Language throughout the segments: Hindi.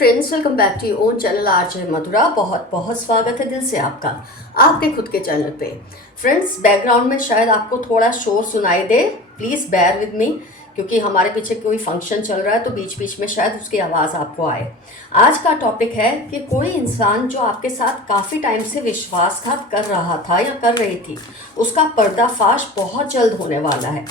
Friends, welcome back to your own channel RJ Madhura. बहुत बहुत स्वागत है दिल से आपका आपके खुद के चैनल पे। फ्रेंड्स, बैकग्राउंड में शायद आपको थोड़ा शोर सुनाई दे, प्लीज़ बेयर विद मी, क्योंकि हमारे पीछे कोई फंक्शन चल रहा है तो बीच बीच में शायद उसकी आवाज़ आपको आए। आज का टॉपिक है कि कोई इंसान जो आपके साथ काफ़ी टाइम से विश्वासघात कर रहा था या कर रही थी, उसका पर्दाफाश बहुत जल्द होने वाला है।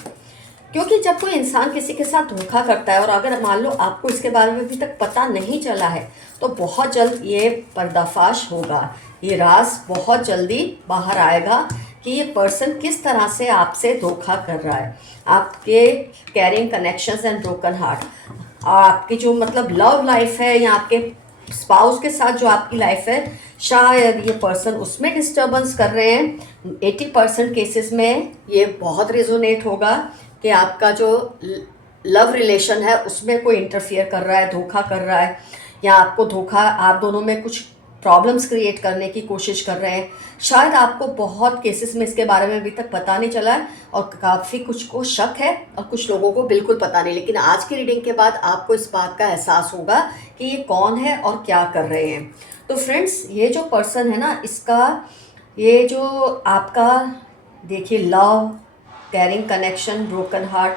क्योंकि जब कोई इंसान किसी के साथ धोखा करता है और अगर मान लो आपको इसके बारे में अभी तक पता नहीं चला है, तो बहुत जल्द ये पर्दाफाश होगा, ये राज बहुत जल्दी बाहर आएगा कि ये पर्सन किस तरह से आपसे धोखा कर रहा है। आपके carrying connections and broken heart, आपकी जो मतलब लव लाइफ है या आपके स्पाउस के साथ जो आपकी लाइफ है, शायद ये पर्सन उसमें डिस्टर्बेंस कर रहे हैं। 80% केसेस में ये बहुत रेजोनेट होगा कि आपका जो लव रिलेशन है उसमें कोई इंटरफियर कर रहा है, धोखा कर रहा है, या आपको धोखा, आप दोनों में कुछ प्रॉब्लम्स क्रिएट करने की कोशिश कर रहे हैं। शायद आपको बहुत केसेस में इसके बारे में अभी तक पता नहीं चला है और काफ़ी कुछ को शक है और कुछ लोगों को बिल्कुल पता नहीं। लेकिन आज की रीडिंग के बाद आपको इस बात का एहसास होगा कि ये कौन है और क्या कर रहे हैं। तो फ्रेंड्स, ये जो पर्सन है ना, इसका ये जो आपका देखिए love, carrying connection, broken heart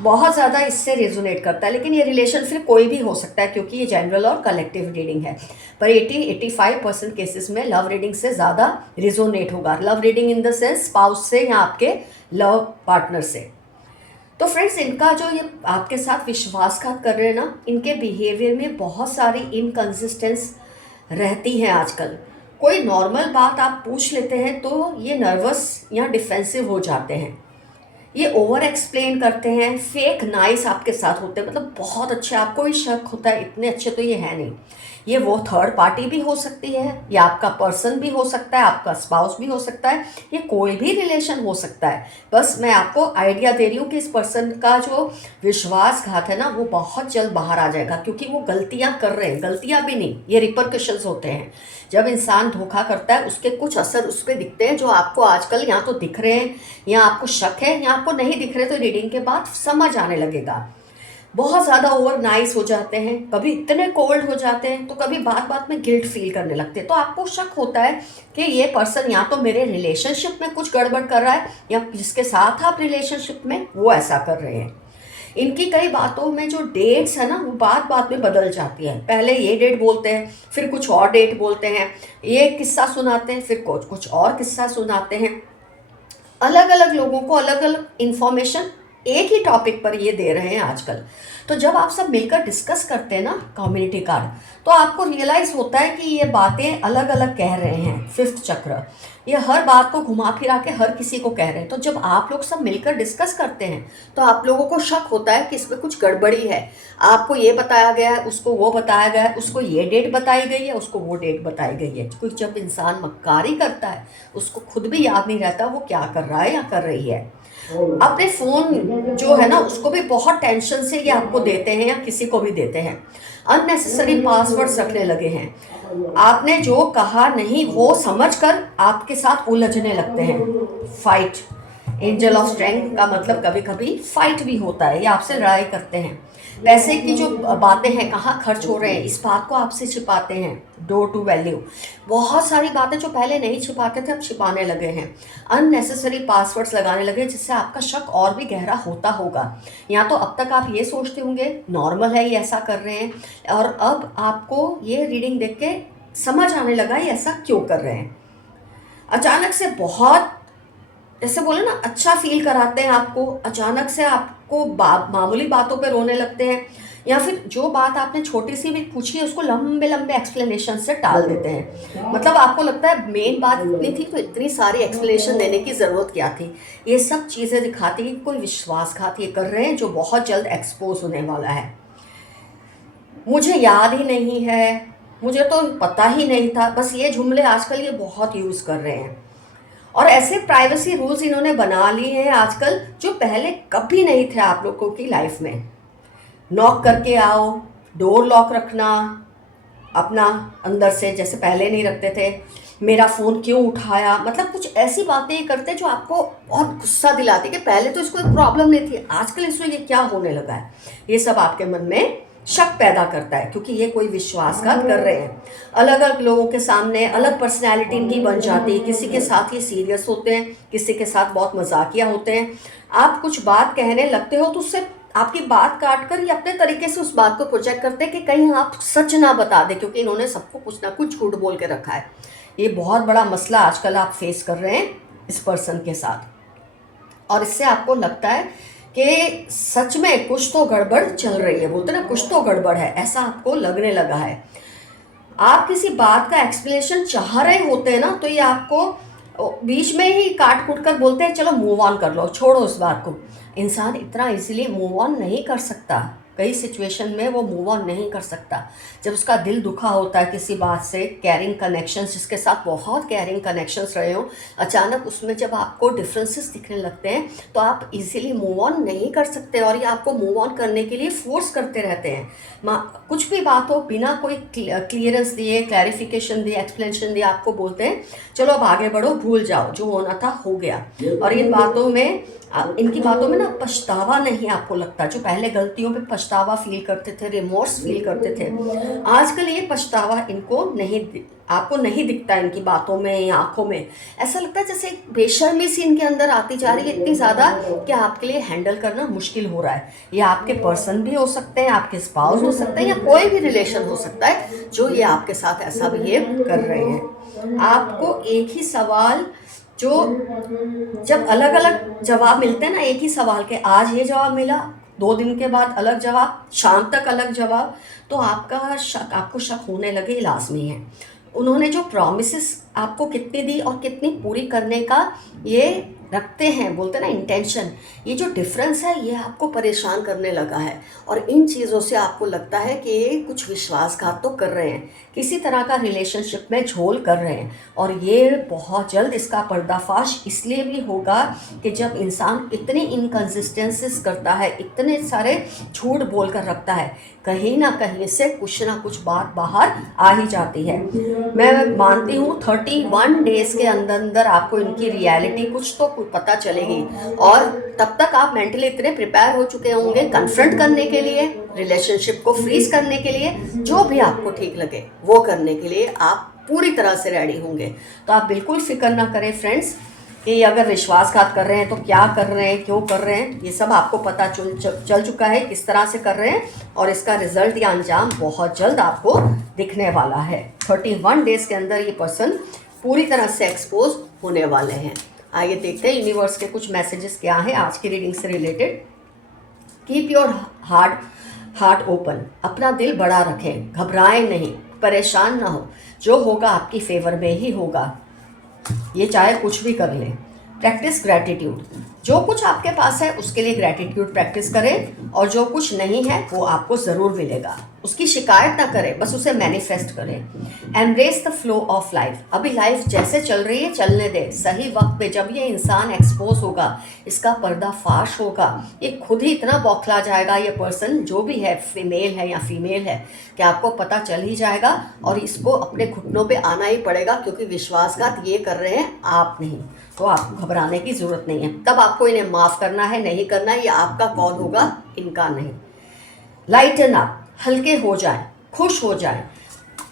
बहुत ज़्यादा इससे रेजोनेट करता है। लेकिन ये रिलेशन फिर कोई भी हो सकता है क्योंकि ये जनरल और कलेक्टिव रीडिंग है। पर 80-85% केसेस में लव रीडिंग से ज़्यादा रेजोनेट होगा। Love reading in the sense spouse से या आपके लव पार्टनर से। तो फ्रेंड्स, इनका जो ये आपके साथ विश्वासघात कर रहे हैं ना, इनके बिहेवियर में बहुत सारी इनकन्सिस्टेंस रहती हैं आजकल। कोई नॉर्मल बात आप पूछ लेते हैं तो ये नर्वस या डिफेंसिव हो जाते हैं, ये ओवर एक्सप्लेन करते हैं, फेक नाइस आपके साथ होते हैं, मतलब बहुत अच्छे, आपको ही शक होता है इतने अच्छे तो ये है नहीं। ये वो थर्ड पार्टी भी हो सकती है, या आपका पर्सन भी हो सकता है, आपका स्पाउस भी हो सकता है, ये कोई भी रिलेशन हो सकता है। बस मैं आपको आइडिया दे रही हूँ कि इस पर्सन का जो विश्वासघात है ना, वो बहुत जल्द बाहर आ जाएगा क्योंकि वो गलतियाँ कर रहे हैं। गलतियाँ भी नहीं, ये रिपरकशंस होते हैं। जब इंसान धोखा करता है उसके कुछ असर उस पर दिखते हैं, जो आपको आजकल या तो दिख रहे हैं या आपको शक है या आपको नहीं दिख रहे, तो रीडिंग के बाद समझ आने लगेगा। बहुत ज़्यादा ओवर नाइस हो जाते हैं, कभी इतने कोल्ड हो जाते हैं, तो कभी बात बात में गिल्ट फील करने लगते हैं। तो आपको शक होता है कि ये पर्सन या तो मेरे रिलेशनशिप में कुछ गड़बड़ कर रहा है या जिसके साथ आप रिलेशनशिप में वो ऐसा कर रहे हैं। इनकी कई बातों में जो डेट्स है ना, वो बात बात में बदल जाती है। पहले ये डेट बोलते हैं, फिर कुछ और डेट बोलते हैं, ये किस्सा सुनाते हैं, फिर कुछ और किस्सा सुनाते हैं। अलग अलग लोगों को अलग अलग इंफॉर्मेशन एक ही टॉपिक पर ये दे रहे हैं आजकल। तो जब आप सब मिलकर डिस्कस करते हैं ना कम्युनिटी कार्ड, तो आपको रियलाइज़ होता है कि ये बातें अलग अलग कह रहे हैं। फिफ्थ चक्र, ये हर बात को घुमा फिरा के हर किसी को कह रहे हैं। तो जब आप लोग सब मिलकर डिस्कस करते हैं तो आप लोगों को शक होता है कि इसमें कुछ गड़बड़ी है। आपको ये बताया गया है, उसको वो बताया गया है, उसको ये डेट बताई गई है, उसको वो डेट बताई गई है। क्योंकि जब इंसान मक्कारी करता है उसको खुद भी याद नहीं रहता वो क्या कर रहा है या कर रही है। अपने फ़ोन जो है ना, उसको भी बहुत टेंशन से ये आपको देते हैं या किसी को भी देते हैं। अननेसेसरी पासवर्ड्स रखने लगे हैं। आपने जो कहा नहीं वो समझकर आपके साथ उलझने लगते हैं। फाइट, एंजल ऑफ स्ट्रेंथ का मतलब कभी कभी फाइट भी होता है, ये आपसे लड़ाई करते हैं। पैसे की जो बातें हैं, कहाँ खर्च हो रहे हैं, इस बात को आपसे छिपाते हैं। डोर टू वैल्यू, बहुत सारी बातें जो पहले नहीं छिपाते थे अब छिपाने लगे हैं। अननेसेसरी पासवर्ड्स लगाने लगे जिससे आपका शक और भी गहरा होता होगा। या तो अब तक आप ये सोचते होंगे नॉर्मल है, ये ऐसा कर रहे हैं, और अब आपको ये रीडिंग देख के समझ आने लगा ये ऐसा क्यों कर रहे हैं। अचानक से बहुत, जैसे बोले ना, अच्छा फील कराते हैं आपको। अचानक से आपको मामूली बातों पे रोने लगते हैं, या फिर जो बात आपने छोटी सी भी पूछी है उसको लंबे लंबे एक्सप्लेनेशन से टाल देते हैं। मतलब आपको लगता है मेन बात इतनी थी तो इतनी सारी एक्सप्लेनेशन देने की ज़रूरत क्या थी। ये सब चीज़ें दिखाती हैं कि कोई विश्वासघात ये कर रहे हैं जो बहुत जल्द एक्सपोज होने वाला है। मुझे याद ही नहीं है, मुझे तो पता ही नहीं था, बस ये जुमले आजकल ये बहुत यूज़ कर रहे हैं। और ऐसे प्राइवेसी रूल्स इन्होंने बना लिए हैं आजकल जो पहले कभी नहीं थे आप लोगों की लाइफ में। नॉक करके आओ, डोर लॉक रखना अपना अंदर से, जैसे पहले नहीं रखते थे। मेरा फ़ोन क्यों उठाया, मतलब कुछ ऐसी बातें करते जो आपको बहुत गुस्सा दिलाती कि पहले तो इसको एक प्रॉब्लम नहीं थी, आजकल इसमें ये क्या होने लगा है। ये सब आपके मन में शक पैदा करता है, क्योंकि ये कोई विश्वासघात कर रहे हैं। अलग अलग लोगों के सामने अलग पर्सनैलिटी इनकी बन जाती है। किसी के साथ ये सीरियस होते हैं, किसी के साथ बहुत मजाकिया होते हैं। आप कुछ बात कहने लगते हो तो उससे आपकी बात काट कर ये अपने तरीके से उस बात को प्रोजेक्ट करते हैं कि कहीं आप सच ना बता दें, क्योंकि इन्होंने सबको कुछ ना कुछ झूठ बोल के रखा है। ये बहुत बड़ा मसला आजकल आप फेस कर रहे हैं इस पर्सन के साथ, और इससे आपको लगता है कि सच में कुछ तो गड़बड़ चल रही है। बोलते ना कुछ तो गड़बड़ है, ऐसा आपको लगने लगा है। आप किसी बात का एक्सप्लेनेशन चाह रहे होते हैं ना, तो ये आपको बीच में ही काट कूट कर बोलते हैं चलो मूव ऑन कर लो, छोड़ो इस बात को। इंसान इतना इजीली मूव ऑन नहीं कर सकता, कई सिचुएशन में वो मूव ऑन नहीं कर सकता। जब उसका दिल दुखा होता है किसी बात से, कैरिंग कनेक्शंस, जिसके साथ बहुत कैरिंग कनेक्शंस रहे हो, अचानक उसमें जब आपको डिफरेंसेस दिखने लगते हैं तो आप इजीली मूव ऑन नहीं कर सकते, और ये आपको मूव ऑन करने के लिए फोर्स करते रहते हैं। कुछ भी बात हो, बिना कोई क्लियरेंस दिए, क्लैरिफिकेशन दिए, एक्सप्लेनेशन दिए आपको बोलते हैं चलो अब आगे बढ़ो, भूल जाओ, जो होना था हो गया। और इनकी बातों में ना पछतावा नहीं आपको लगता। जो पहले गलतियों पे पछतावा फील करते थे, रिमोर्स फील करते थे, आजकल ये पछतावा इनको आपको नहीं दिखता इनकी बातों में या आंखों में। ऐसा लगता है जैसे एक बेशर्मी सी इनके अंदर आती जा रही है, इतनी ज़्यादा कि आपके लिए हैंडल करना मुश्किल हो रहा है। ये आपके पर्सन भी हो सकते हैं, आपके स्पाउस हो सकते हैं, या कोई भी रिलेशन हो सकता है जो ये आपके साथ ऐसा बिहेव कर रहे हैं। आपको एक ही सवाल, जो जब अलग अलग जवाब मिलते हैं ना एक ही सवाल के, आज ये जवाब मिला, 2 दिन के बाद अलग जवाब, शाम तक अलग जवाब, तो आपको शक होने लगे लाजमी है। उन्होंने जो प्रॉमिसेस आपको कितनी दी और कितनी पूरी करने का ये रखते हैं, बोलते हैं ना इंटेंशन, ये जो डिफरेंस है ये आपको परेशान करने लगा है। और इन चीज़ों से आपको लगता है कि ये कुछ विश्वासघात तो कर रहे हैं, किसी तरह का रिलेशनशिप में झोल कर रहे हैं। और ये बहुत जल्द इसका पर्दाफाश इसलिए भी होगा कि जब इंसान इतनी इनकन्सिस्टेंसीज करता है, इतने सारे झूठ बोल कर रखता है, कहीं ना कहीं से कुछ ना कुछ बात बाहर आ ही जाती है। मैं मानती हूँ 31 डेज के अंदर अंदर आपको इनकी रियलिटी कुछ तो पता चलेगी, और तब तक आप मेंटली इतने प्रिपेयर हो चुके होंगे कन्फ्रंट करने के लिए, रिलेशनशिप को फ्रीज करने के लिए, जो भी आपको ठीक लगे वो करने के लिए आप पूरी तरह से रेडी होंगे। तो आप बिल्कुल फिक्र ना करें फ्रेंड्स कि अगर विश्वासघात कर रहे हैं तो क्या कर रहे हैं, क्यों कर रहे हैं, ये सब आपको पता चल चुका है किस तरह से कर रहे हैं, और इसका रिजल्ट या अंजाम बहुत जल्द आपको दिखने वाला है। 31 डेज के अंदर ये पर्सन पूरी तरह से एक्सपोज होने वाले हैं। आइए देखते हैं यूनिवर्स के कुछ मैसेजेस क्या हैं आज की रीडिंग से related. Keep your heart open, अपना दिल बड़ा रखें, घबराएं नहीं, परेशान ना हो, जो होगा आपकी फेवर में ही होगा, ये चाहे कुछ भी कर ले। प्रैक्टिस ग्रैटिट्यूड, जो कुछ आपके पास है उसके लिए ग्रैटिट्यूड प्रैक्टिस करें, और जो कुछ नहीं है वो आपको ज़रूर मिलेगा। उसकी शिकायत ना करें, बस उसे मैनिफेस्ट करें। Embrace the flow of life, अभी लाइफ जैसे चल रही है चलने दें। सही वक्त पे जब ये इंसान एक्सपोज होगा, इसका पर्दाफाश होगा, ये खुद ही इतना बौखला जाएगा, ये पर्सन जो भी है, मेल है या फीमेल है, कि आपको पता चल ही जाएगा, और इसको अपने घुटनों पे आना ही पड़ेगा, क्योंकि विश्वासघात ये कर रहे हैं, आप नहीं। तो आपको घबराने की ज़रूरत नहीं है। तब आपको इन्हें माफ़ करना है, नहीं करना है, ये आपका कॉल होगा, इनका नहीं। लाइटन अप, हल्के हो जाएं, खुश हो जाएं,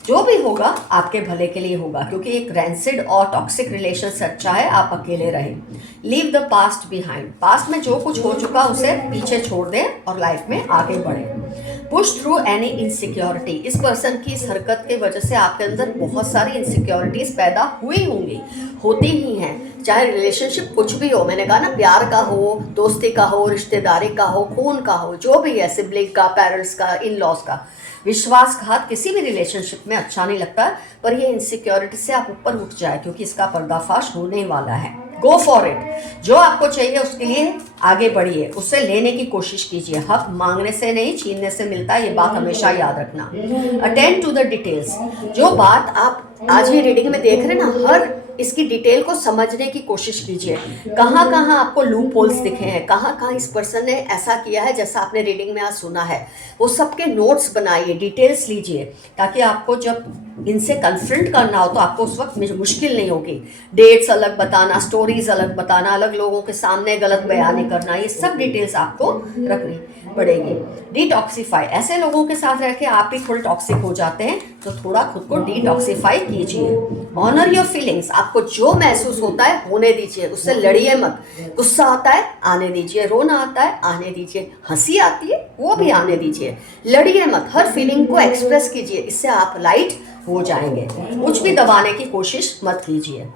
जो भी होगा आपके भले के लिए होगा, क्योंकि एक रैंसिड और टॉक्सिक रिलेशन से अच्छा है आप अकेले रहें। Leave the past behind, past में जो कुछ हो चुका उसे पीछे छोड़ दें और लाइफ में आगे बढ़ें। पुश थ्रू एनी इनसिक्योरिटी, इस पर्सन की इस हरकत की वजह से आपके अंदर बहुत सारी इनसिक्योरिटीज पैदा हुई होंगी, होती ही हैं, चाहे रिलेशनशिप कुछ भी हो। मैंने कहा ना, प्यार का हो, दोस्ती का हो, रिश्तेदारी का हो, खून का हो, जो भी है, सिबलिंग का, पेरेंट्स का, इन लॉज का। विश्वासघात किसी भी रिलेशनशिप में अच्छा नहीं लगता, पर ये इनसिक्योरिटी से आप ऊपर उठ जाए, क्योंकि इसका पर्दाफाश होने वाला है। गो फॉर इट, जो आपको चाहिए उसके लिए आगे बढ़िए, उससे लेने की कोशिश कीजिए। हक मांगने से नहीं, छीनने से मिलता है, ये बात हमेशा याद रखना। अटेंड टू द डिटेल्स, जो बात आप आज की रीडिंग में देख रहे हैं ना, हर इसकी डिटेल को समझने की कोशिश कीजिए। कहाँ कहाँ आपको लूप होल्स दिखे हैं, कहाँ कहाँ इस पर्सन ने ऐसा किया है जैसा आपने रीडिंग में आज सुना है, वो सबके नोट्स बनाइए, डिटेल्स लीजिए, ताकि आपको जब इनसे कन्फ्रंट करना हो तो आपको उस वक्त मुश्किल नहीं होगी। डेट्स अलग बताना, स्टोरीज अलग बताना, अलग लोगों के सामने गलत बयानी करना, ये सब डिटेल्स आपको रखनी पड़ेगी। डिटॉक्सीफाई, ऐसे लोगों के साथ रह के आप भी थोड़े टॉक्सिक हो जाते हैं, तो थोड़ा खुद को डिटॉक्सीफाई कीजिए। ऑनर योर फीलिंग्स, आपको जो महसूस होता है होने दीजिए, उससे लड़िए मत। गुस्सा आता है आने दीजिए, रोना आता है आने दीजिए, हंसी आती है वो भी आने दीजिए, लड़िए मत, हर फीलिंग को एक्सप्रेस कीजिए, इससे आप लाइट हो जाएंगे। कुछ भी दबाने की कोशिश मत कीजिए।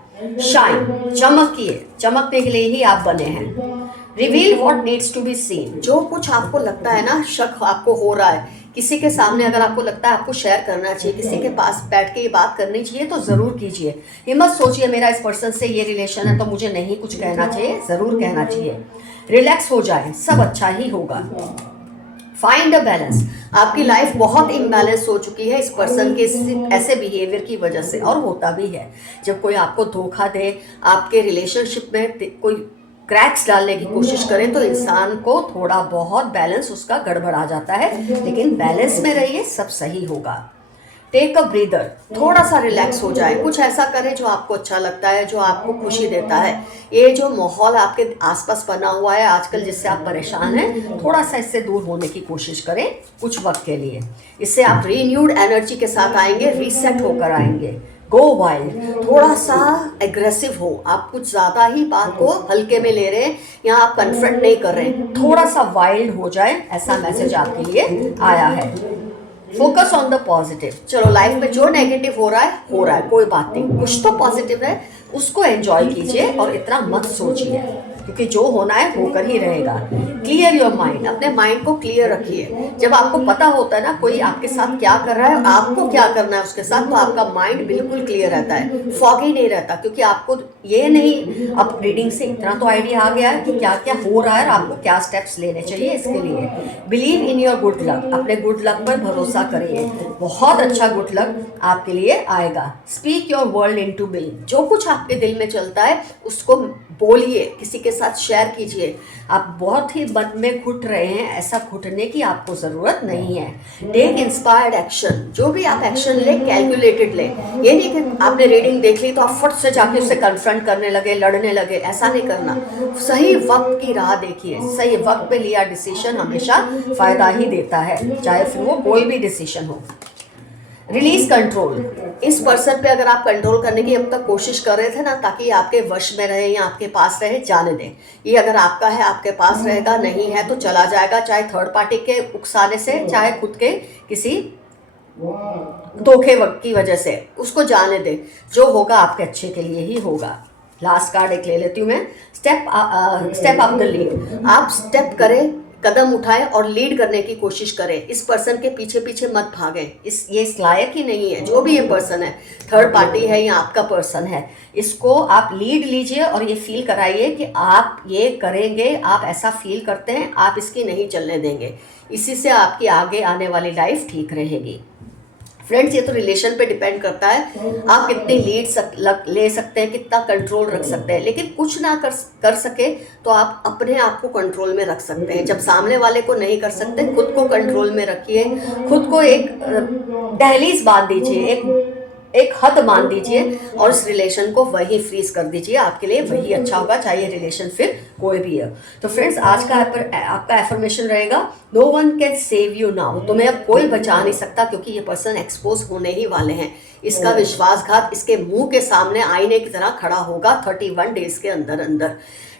शाइन, चमकिए, चमकने के लिए ही आप बने हैं। Reveal what needs to be seen, जो कुछ आपको लगता है ना, शक आपको हो रहा है किसी के सामने, अगर आपको लगता है आपको शेयर करना चाहिए, किसी के पास बैठ के ये बात करनी चाहिए, तो ज़रूर कीजिए। ये मत सोचिए मेरा इस पर्सन से ये रिलेशन है तो मुझे नहीं कुछ कहना चाहिए, ज़रूर कहना चाहिए। रिलैक्स हो जाए, सब अच्छा ही होगा। फाइंड अ बैलेंस, आपकी लाइफ बहुत इम्बैलेंस हो चुकी है इस पर्सन के ऐसे बिहेवियर की वजह से, और होता भी है। जब कोई आपको धोखा दे, आपके रिलेशनशिप में कोई क्रैक्स डालने की कोशिश करें, तो इंसान को थोड़ा बहुत बैलेंस उसका गड़बड़ा जाता है, लेकिन बैलेंस में रहिए, सब सही होगा। टेक अ ब्रीदर, थोड़ा सा रिलैक्स हो जाए, कुछ ऐसा करें जो आपको अच्छा लगता है, जो आपको खुशी देता है। ये जो माहौल आपके आसपास बना हुआ है आजकल जिससे आप परेशान हैं, थोड़ा सा इससे दूर होने की कोशिश करें कुछ वक्त के लिए। इससे आप रीन्यूड एनर्जी के साथ आएंगे, रीसेट होकर आएंगे। गो वाइल्ड, थोड़ा सा एग्रेसिव हो, आप कुछ ज़्यादा ही बात को हल्के में ले रहे हैं, यहाँ आप कन्फ्रंट नहीं कर रहे हैं, थोड़ा सा वाइल्ड हो जाए, ऐसा मैसेज आपके लिए आया है। फोकस ऑन द पॉजिटिव, चलो लाइफ में जो नेगेटिव हो रहा है कोई बात नहीं, कुछ तो पॉजिटिव है, उसको एंजॉय कीजिए और इतना मत सोचिए, क्योंकि जो होना है होकर ही रहेगा। क्लियर योर माइंड, अपने माइंड को क्लियर रखिए। जब आपको पता होता है ना कोई आपके साथ क्या कर रहा है, आपको क्या करना है उसके साथ, तो आपका माइंड बिल्कुल क्लियर रहता है, फॉगी नहीं रहता, क्योंकि आपको ये नहीं, अब रीडिंग से इतना तो आइडिया आ गया है कि क्या क्या हो रहा है और आपको क्या स्टेप्स लेने चाहिए इसके लिए। Believe in your good luck, अपने गुड लक पर भरोसा करिए, बहुत अच्छा गुड लक आपके लिए आएगा। Speak your world into being, जो कुछ आपके दिल में चलता है उसको बोलिए, किसी के साथ शेयर कीजिए। आप बहुत ही मन में घुट रहे हैं, ऐसा घुटने की आपको ज़रूरत नहीं है। टेक इंस्पायर्ड एक्शन, जो भी आप एक्शन ले कैलकुलेटेड ले, ये नहीं कि आपने रीडिंग देख ली तो आप फट से जाके उससे कन्फ्रंट करने लगे, लड़ने लगे, ऐसा नहीं करना। सही वक्त की राह देखिए, सही वक्त पे लिया डिसीजन हमेशा फ़ायदा ही देता है, चाहे फिर वो कोई भी डिसीजन हो। रिलीज कंट्रोल, इस पर्सन पे अगर आप कंट्रोल करने की अब तक कोशिश कर रहे थे ना, ताकि ये आपके वश में रहे या आपके पास रहे, जाने दें। ये अगर आपका है आपके पास रहेगा, नहीं है तो चला जाएगा, चाहे थर्ड पार्टी के उकसाने से, चाहे खुद के किसी धोखे की वजह से, उसको जाने दें। जो होगा आपके अच्छे के लिए ही होगा। लास्ट कार्ड एक ले लेती हूँ मैं। स्टेप अप द लीड, आप स्टेप करें, कदम उठाएं और लीड करने की कोशिश करें। इस पर्सन के पीछे पीछे मत भागें, ये इस लायक ही नहीं है। जो भी ये पर्सन है, थर्ड पार्टी है या आपका पर्सन है, इसको आप लीड लीजिए और ये फील कराइए कि आप ये करेंगे, आप ऐसा फील करते हैं, आप इसकी नहीं चलने देंगे। इसी से आपकी आगे आने वाली लाइफ ठीक रहेगी। फ्रेंड्स, ये तो रिलेशन पे डिपेंड करता है, आप कितनी लीड ले सकते हैं, कितना कंट्रोल रख सकते हैं। लेकिन कुछ ना कर सके तो आप अपने आप को कंट्रोल में रख सकते हैं। जब सामने वाले को नहीं कर सकते, खुद को कंट्रोल में रखिए, खुद को एक दहलीज बांध दीजिए, एक हद मान दीजिए और इस रिलेशन को वही फ्रीज कर दीजिए। आपके लिए वही अच्छा होगा, चाहे रिलेशन फिर कोई भी है। तो फ्रेंड्स, आज का आपका एफर्मेशन रहेगा, no one can save you now, तुम्हें अब कोई बचा नहीं सकता, क्योंकि ये पर्सन एक्सपोज होने ही वाले हैं। इसका विश्वासघात इसके मुंह के सामने आईने की तरह खड़ा होगा 31 डेज के अंदर अंदर।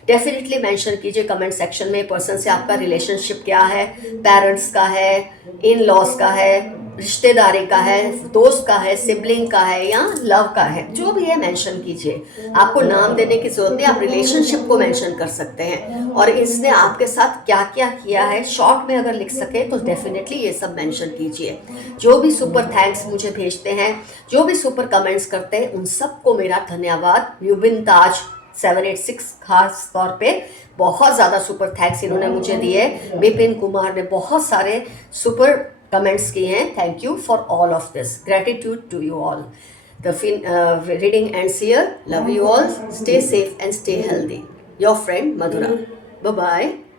डेफिनेटली मेंशन कीजिए कमेंट सेक्शन में पर्सन से आपका रिलेशनशिप क्या है, पेरेंट्स का है, इन लॉज का है, रिश्तेदारी का है, दोस्त का है, सिबलिंग का है या लव का है, जो भी है मेंशन कीजिए। आपको नाम देने की जरूरत नहीं, आप रिलेशनशिप को मेंशन कर सकते हैं और इसने आपके साथ क्या क्या किया है शॉर्ट में अगर लिख सके तो डेफिनेटली ये सब मेंशन कीजिए। जो भी सुपर थैंक्स मुझे भेजते हैं, जो भी सुपर कमेंट्स करते हैं, उन सबको मेरा धन्यवाद। यूबिन ताज 786 खास तौर पे बहुत ज़्यादा सुपर थैंक्स इन्होंने मुझे दिए। विपिन कुमार ने बहुत सारे सुपर कमेंट्स किए हैं। Thank you for all of this, gratitude to you all. The reading ends here. Love you all. Stay safe and stay healthy. Your friend Madhura. Bye bye.